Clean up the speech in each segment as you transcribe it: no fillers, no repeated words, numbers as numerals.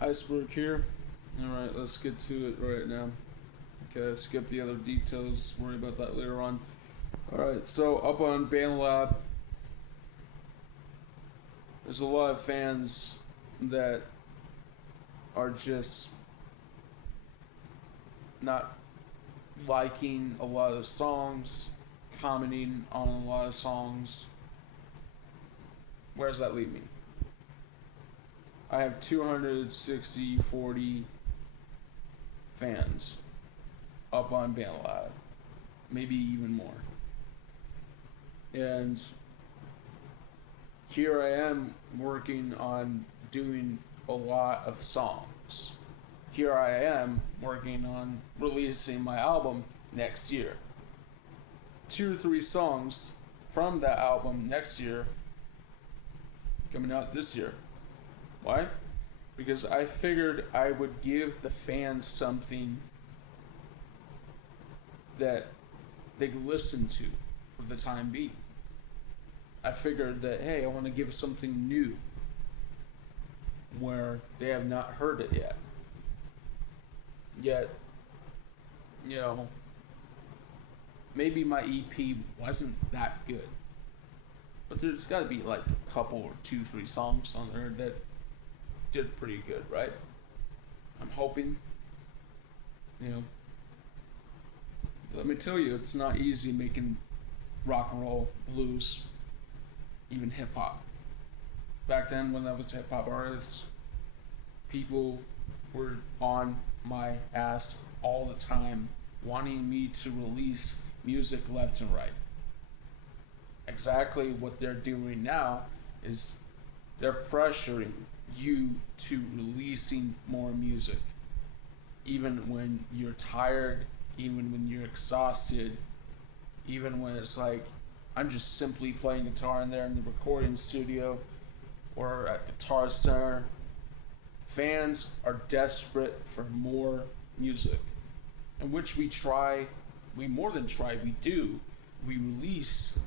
Iceberg here. Alright, let's get to it right now. Okay, skip the other details, worry about that later on. Alright, so up on BandLab, there's a lot of fans that are just not liking a lot of songs, commenting on a lot of songs. Where does that leave me? I have 240 fans up on BandLab, maybe even more. And here I am working on doing a lot of songs. Here I am working on releasing my album next year. 2 or 3 songs from that album next year coming out this year. Why? Because I figured I would give the fans something that they could listen to for the time being. I figured that, hey, I want to give something new where they have not heard it yet. Yet, maybe my EP wasn't that good. But there's got to be like a couple or 2, 3 songs on there that did pretty good, right? I'm hoping. Let me tell you, it's not easy making rock and roll, blues, even hip hop. Back then, when I was a hip hop artist, people were on my ass all the time, wanting me to release music left and right. Exactly what they're doing now is they're pressuring you to releasing more music. Even when you're tired, even when you're exhausted, even when it's like, I'm just simply playing guitar in there in the recording studio or at Guitar Center. Fans are desperate for more music, in which we more than try, we do. We release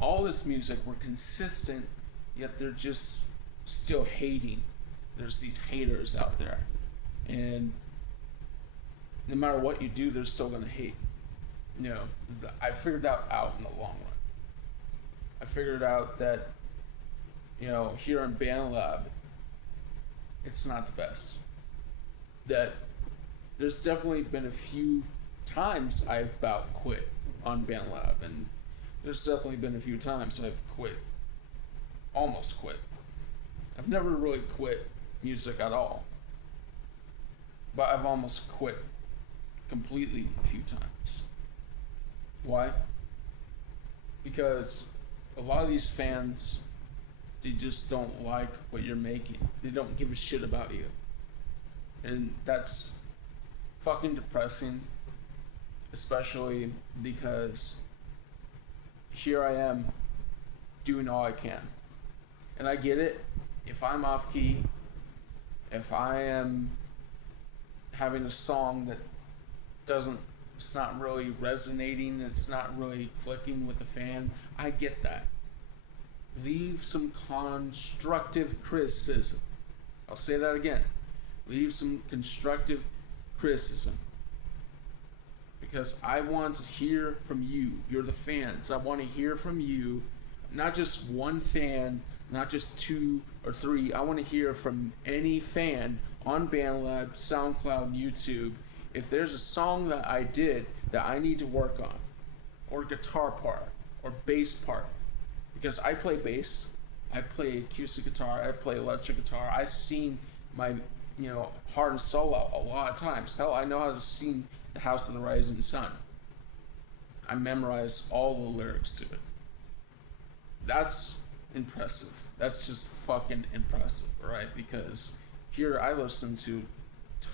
all this music, we're consistent, yet they're just still hating. There's these haters out there, and no matter what you do, they're still gonna hate. I figured that out in the long run. I figured out that, here in BandLab, it's not the best. That there's definitely been a few times I've about quit on BandLab, and there's definitely been a few times I've quit. Almost quit. I've never really quit music at all. But I've almost quit completely a few times. Why? Because a lot of these fans, they just don't like what you're making. They don't give a shit about you. And that's fucking depressing, especially because here I am doing all I can. And I get it. If I'm off key, if I am having a song that it's not really resonating, it's not really clicking with the fan, I get that. Leave some constructive criticism. I'll say that again. Leave some constructive criticism. Because I want to hear from you. You're the fans. I want to hear from you. Not just one fan, not just 2 or 3. I want to hear from any fan on BandLab, SoundCloud, YouTube. If there's a song that I did that I need to work on, or guitar part, or bass part, because I play bass, I play acoustic guitar, I play electric guitar, I've seen my, heart and soul out a lot of times. Hell, I know how to sing The House of the Rising Sun. I memorize all the lyrics to it. That's impressive. That's just fucking impressive, right? Because here I listen to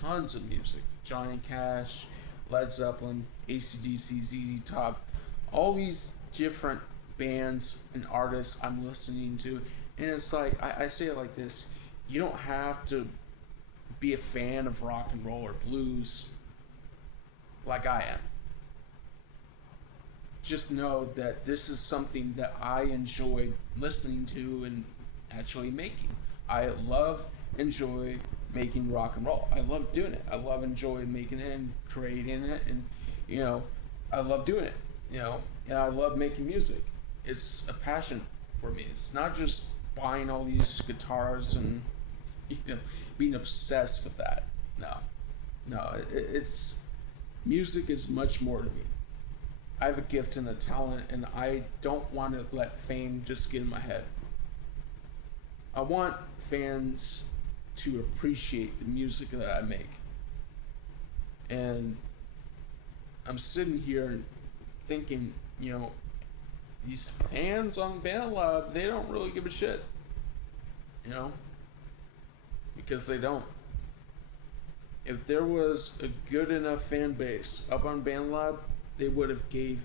tons of music. Johnny Cash, Led Zeppelin, AC/DC, ZZ Top, all these different bands and artists I'm listening to. And it's like, I say it like this: you don't have to be a fan of rock and roll or blues like I am. Just know that this is something that I enjoy listening to and actually making. I enjoy making rock and roll. I love doing it. I love enjoying making it and creating it, and you know, I love doing it. You know, and I love making music. It's a passion for me. It's not just buying all these guitars and being obsessed with that. No, no, it's music is much more to me. I have a gift and a talent, and I don't want to let fame just get in my head. I want fans to appreciate the music that I make. And I'm sitting here and thinking, these fans on BandLab, they don't really give a shit, because they don't. If there was a good enough fan base up on BandLab, they would have gave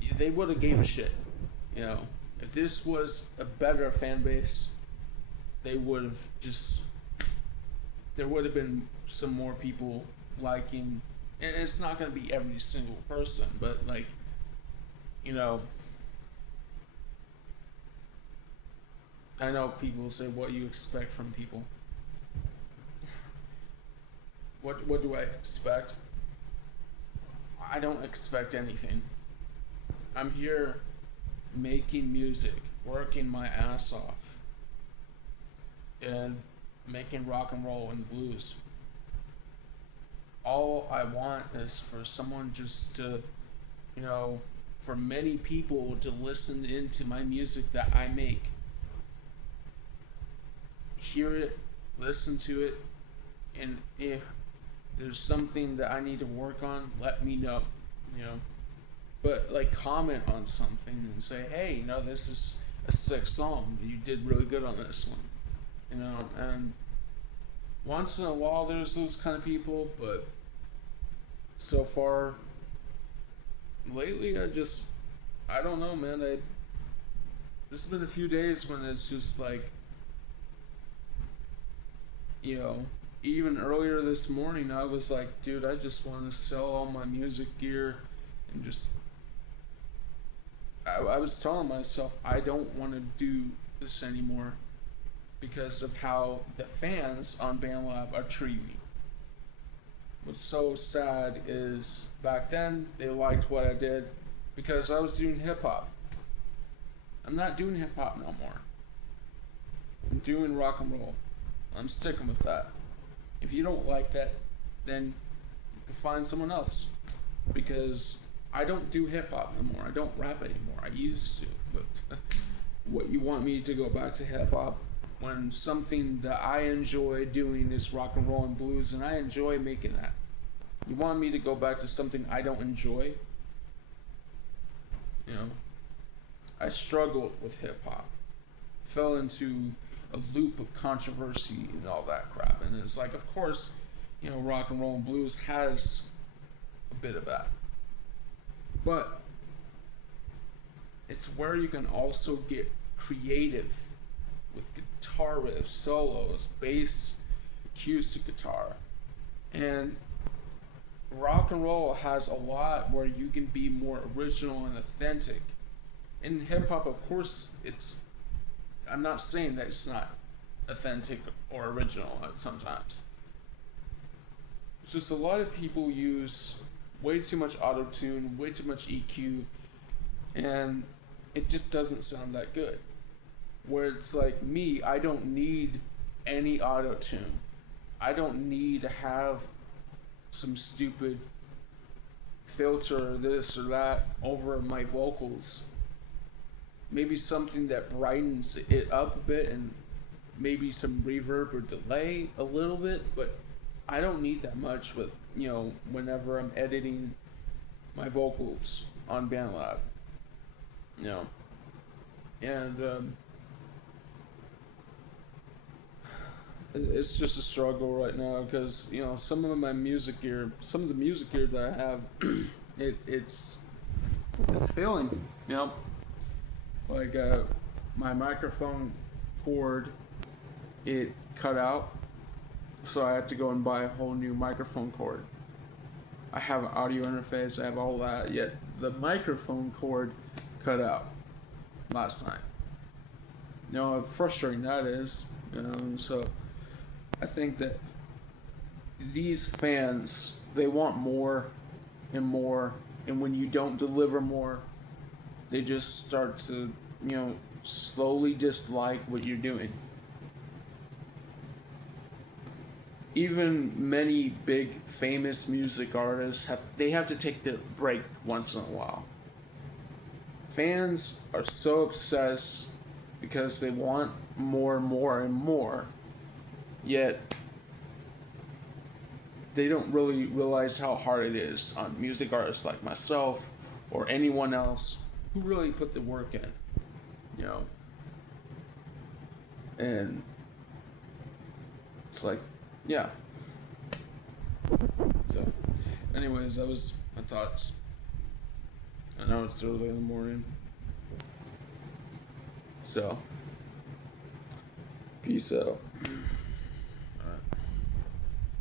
a shit, If this was a better fan base, they would have there would have been some more people liking, and it's not going to be every single person, but I know people say what you expect from people. What do I expect? I don't expect anything. I'm here making music, working my ass off, and making rock and roll and blues. All I want is for someone just to, for many people to listen into my music that I make. Hear it, listen to it, and if there's something that I need to work on, let me know, But comment on something and say, hey, this is a sick song. You did really good on this one. And once in a while there's those kind of people, but so far lately I don't know, man. There's been a few days when it's just even earlier this morning I was like, dude, I just want to sell all my music gear and I was telling myself I don't want to do this anymore because of how the fans on BandLab are treating me. What's so sad is back then they liked what I did because I was doing hip hop. I'm not doing hip hop no more. I'm doing rock and roll. I'm sticking with that. If you don't like that, then you can find someone else, because I don't do hip hop anymore. I don't rap anymore. I used to, but what, you want me to go back to hip hop when something that I enjoy doing is rock and roll and blues, and I enjoy making that? You want me to go back to something I don't enjoy? I struggled with hip hop, fell into a loop of controversy and all that crap, and it's of course, rock and roll and blues has a bit of that. But it's where you can also get creative with guitar riffs, solos, bass, acoustic guitar. And rock and roll has a lot where you can be more original and authentic. In hip hop, of course, I'm not saying that it's not authentic or original sometimes. It's just a lot of people use way too much auto-tune, way too much EQ, and it just doesn't sound that good. Where it's me, I don't need any auto-tune. I don't need to have some stupid filter or this or that over my vocals. Maybe something that brightens it up a bit and maybe some reverb or delay a little bit, but I don't need that much with, whenever I'm editing my vocals on BandLab. And it's just a struggle right now because, some of the music gear that I have, it's failing, my microphone cord, it cut out, so I had to go and buy a whole new microphone cord. I have an audio interface, I have all that, yet the microphone cord cut out last night. How frustrating that is, so I think that these fans, they want more and more, and when you don't deliver more, they just start to, slowly dislike what you're doing. Even many big famous music artists have to take their break once in a while. Fans are so obsessed because they want more and more and more, yet they don't really realize how hard it is on music artists like myself or anyone else who really put the work in, you know. And it's like, yeah. So, anyways, that was my thoughts. I know it's early in the morning. So, peace out.